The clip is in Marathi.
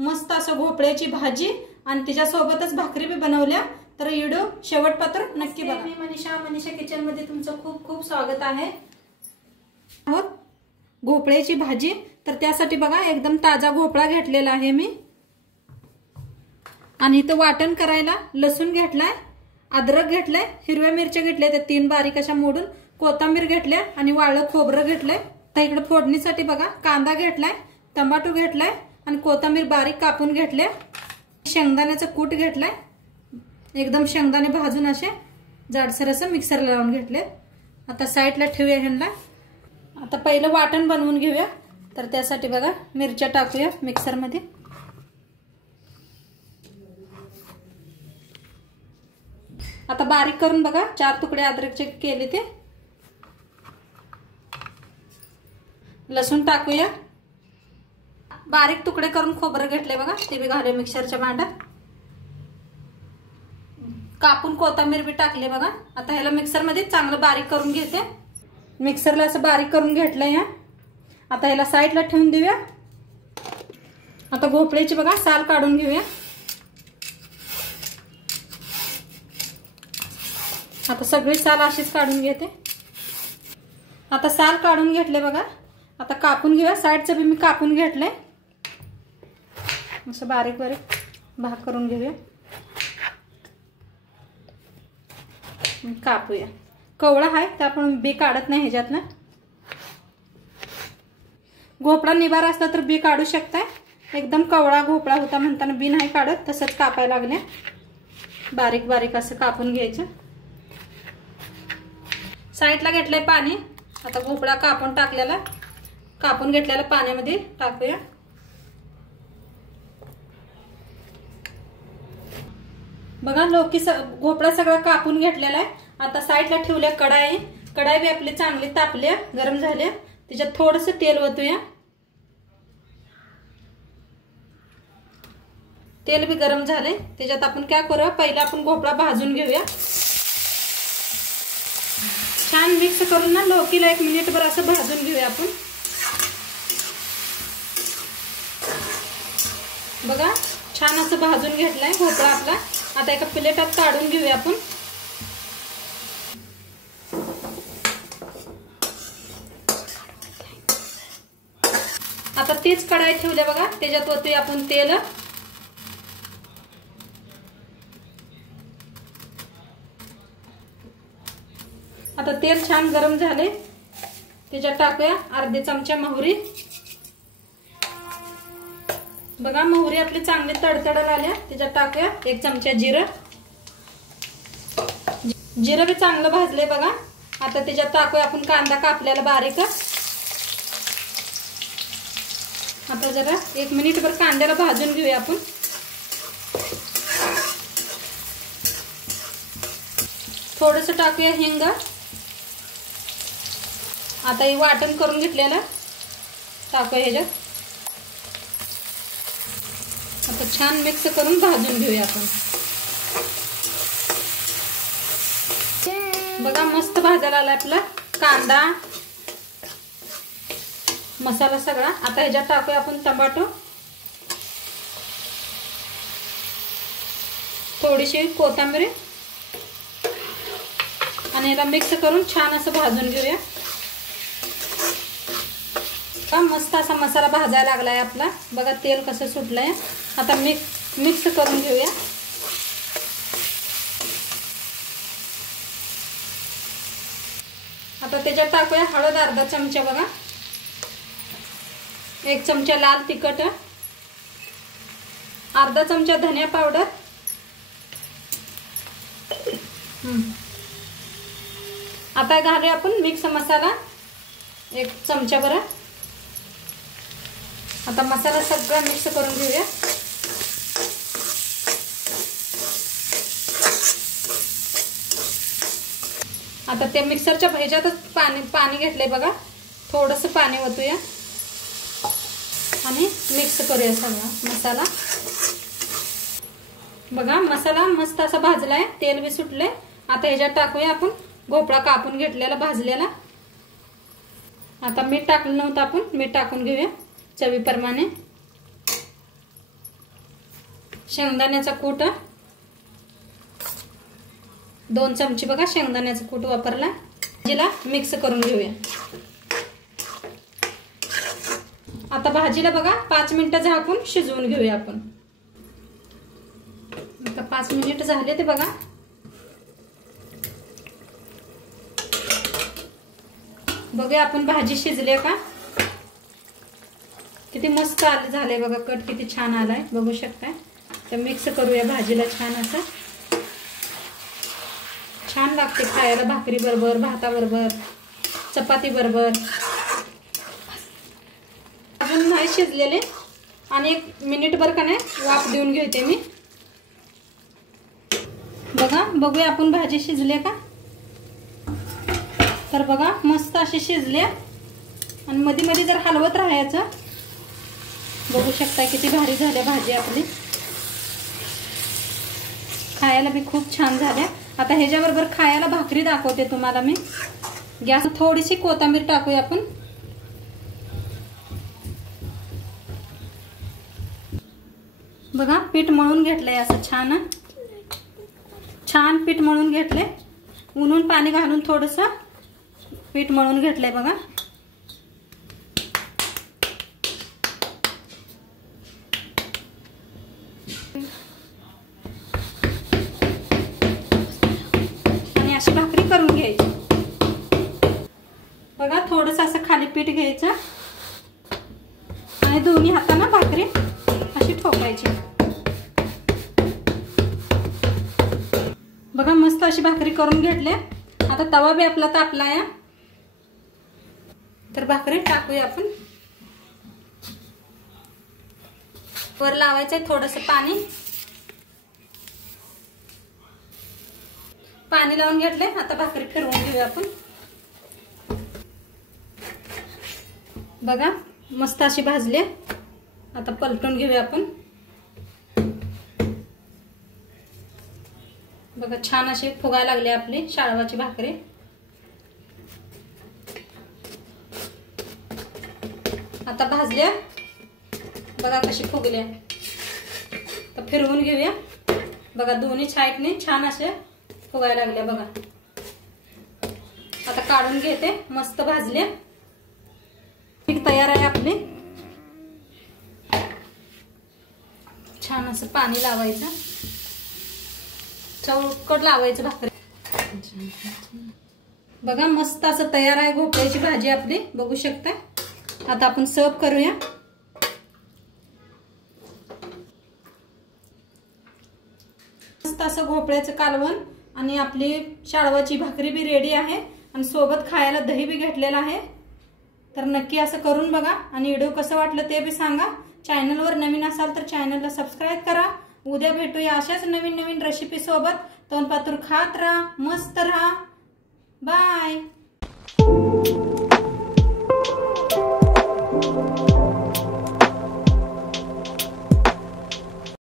मस्त असं भोपळ्याची भाजी आणि तिच्यासोबतच भाकरी बी बनवल्या। तर व्हिडिओ शेवटपर्यंत नक्की बघा। मी मनीषा किचन मध्ये तुमचं खूप खूप स्वागत आहे। भोपळ्याची भाजी, तर त्यासाठी बघा एकदम ताजा भोपळा घेतलेला आहे मी। आणि इथं वाटण करायला लसूण घेतलाय, अद्रक घेतलाय, हिरव्या मिरच्या घेतल्या त्या 3 बारीक अशा मोडून, कोथिंबीर घेतल्या आणि वाळलं खोबरं घेतलंय। तर इकडे फोडणीसाठी बघा कांदा घेतलाय, टमाटो घेतलाय आणि कोथिंबीर बारीक कापून घेतल्या। शेंगदाण्याचं कूट घेतलाय, एकदम शेंगदाणे भाजून असे जाडसर असं मिक्सरला लावून घेतले। आता साईडला ठेवूया ह्यांना। आता पहिलं वाटण बनवून घेऊया। तर त्यासाठी बघा मिरच्या टाकूया मिक्सर मध्ये। आता बारीक करून बघा 4 तुकडे अद्रकचे केले ते। लसूण टाकूया, बारीक तुकडे करून खोबरं घेतले बघा, ते बी घाले मिक्सरच्या भांड्यात। कापून कोथिंबीर बी टाकले बघा। आता ह्याला मिक्सर मध्ये चांगलं बारीक करून घेते। मिक्सरला असं बारीक करून घेतलंय। आता ह्याला साईडला ठेवून देऊया। आता भोपळ्याची बघा साल काढून घेऊया। आता सगळी साल अशीच काढून घेते। आता साल काढून घेतले बघा। आता कापून घेऊया, साईडचं बी मी कापून घेतलंय, असं बारीक बारीक भाग करून घेऊया। कापूया, कवळा आहे तर आपण बी काढत नाही ह्याच्यातनं। भोपळा निबार असला तर बी काढू शकताय, एकदम कवळा भोपळा होता म्हणताना बी नाही काढत, तसंच कापायला लागले। बारीक बारीक असं कापून घ्यायचं। साईडला घेतलंय पाणी। आता भोपळा कापून घेतलेला पाण्यामध्ये टाकूया। बघा भोपळा सगळा कापून घेतलेला आहे। आता साईडला ठेवल्या कढाई बी आपली चांगली तापल्या, गरम झाल्या। त्याच्यात थोडंसं तेल ओतूया। तेल बी गरम झाले, त्याच्यात आपण काय करूया, पहिला आपण भोपळा भाजून घेऊया। छान मिक्स करून ना लौकीला 1 मिनिटभर असं भाजून घेऊया आपण। बघा छान असं भाजून घेतलाय भोपळा आपला। आता एका प्लेटात काढून घेऊया आपण। आता तीच कढाई ठेवल्या बघा, त्याच्यात ओतूया आपण तेल। आता तेल छान गरम झाले, त्याच्यात टाकूया अर्धे चमचा मोहरी। बघा मोहरी आपली चांगली तडतडायला आल्या, त्याच्यात टाकूया 1 चमचा जिरं। जिरं बी चांगलं भाजले बघा। आता त्याच्यात टाकूया आपण कांदा कापलेला बारीक। आता जरा 1 मिनिटभर कांद्याला भाजून घेऊया आपण। थोडंसं टाकूया हिंग। आता हे वाटण करून घेतलेलं टाकूया ह्याच्यात। आता छान मिक्स करून भाजून घेऊया आपण। बघा मस्त भाजायला आला आपला कांदा मसाला सगळा। आता ह्याच्यात टाकूया आपण टमाटो, थोडीशी कोथिंबीर आणि याला मिक्स करून छान असं भाजून घेऊया। मस्त असा मसाला भाजायला लागलाय आपला। बघा तेल कसं सुटलंय। आता मिक्स करून घेऊया। आता त्याच्यात टाकूया हळद अर्धा चमचा बघा, 1 चमचा लाल तिखट, अर्धा चमचा धनिया पावडर, आता घालूया आपण मिक्स मसाला 1 चमचा भर। आता मसाला सगळा मिक्स करून घेऊया। आता त्या मिक्सरच्या ह्याच्यातच पाणी घेतलंय बघा, थोडंसं पाणी ओतूया आणि मिक्स करूया सगळा मसाला। बघा मसाला मस्त असा भाजलाय, तेल बी सुटले। आता ह्याच्यात टाकूया आपण भोपळा कापून घेतलेला भाजलेला। आता मीठ टाकलं नव्हतं आपण, मीठ टाकून घेऊया चवीप्रमाणे। शेंगदाण्याचा कूट 2 चमचे बघा शेंगदाण्याचा कूट वापरला. भाजीला मिक्स करून घेऊया. आता भाजीला बघा 5 मिनिटं झाकून शिजवून घेऊया आपण. आता 5 मिनिट झाले ते बघा. बघूया आपण भाजी शिजली का. किती मस्त झाले बघा. कट किती छान आलाय बघू शकता. तर मिक्स करूया भाजीला छान असं. छान लागते खायला भाकरी बरोबर, भाताबरोबर, चपाती बरोबर. अजून नाही शिजलेले आणि 1 मिनिटभर का नाही वाफ देऊन घेते मी. बघा बघूया आपण भाजी शिजली का. तर बघा मस्त अशी शिजली आणि मध्ये मध्ये जर हलवत राहायचं. बघू शकता किती भारी झाली भाजी आपली. खायला बी खूप छान झाल्या. आता ह्याच्याबरोबर खायला भाकरी दाखवते तुम्हाला मी. गॅस थोडीशी कोथिंबीर टाकूया आपण. बघा पीठ मळून घेतलंय असं छान छान पीठ मळून घेतले. उन्हून पाणी घालून थोडंसं पीठ मळून घेतलंय बघा. आणि अशी भाकरी करून घ्यायची. बघा थोडंसं असं खाली पीठ घ्यायचं आणि दोन्ही हाताने भाकरी अशी ठोकायची. बघा मस्त अशी भाकरी करून घेतली. आता तवा बी आपला तापला आहे. तर भाकरी टाकूया आपण. वर लावायचंय थोडंसं पाणी लावून घेतले. आता भाकरी फिरवून घेऊया आपण. बघा मस्त अशी भाजली. आता पलटून घेऊया आपण. बघा छान अशी फुगायला लागली आपली शाळवाची भाकरी. आता भाजल्या बघा कशी फुगल्या. तर फिरवून घेऊया. बघा दोन्ही साईडने छान असे फुगायला लागल्या बघा. आता काढून घेते. मस्त भाजल्या. पीठ तयार आहे आपले. छान असं पाणी लावायचं. चौकट लावायचं भाकरी. बघा मस्त असं तयार आहे भोपळ्याची भाजी आपली बघू शकता. आता आपण सर्व करूया. मस्त असं भोपळ्याचं कालवण आणि आपली शाळवाची भाकरी बी रेडी आहे आणि सोबत खायला दही बी घेतलेला आहे. तर नक्की असं करून बघा आणि व्हिडिओ कसं वाटलं ते बी सांगा. चॅनलवर नवीन असाल तर चॅनलला सबस्क्राइब करा. उद्या भेटूया अशाच नवीन नवीन रेसिपी सोबत. तोंडपातूर खात राहा, मस्त राहा. बाय.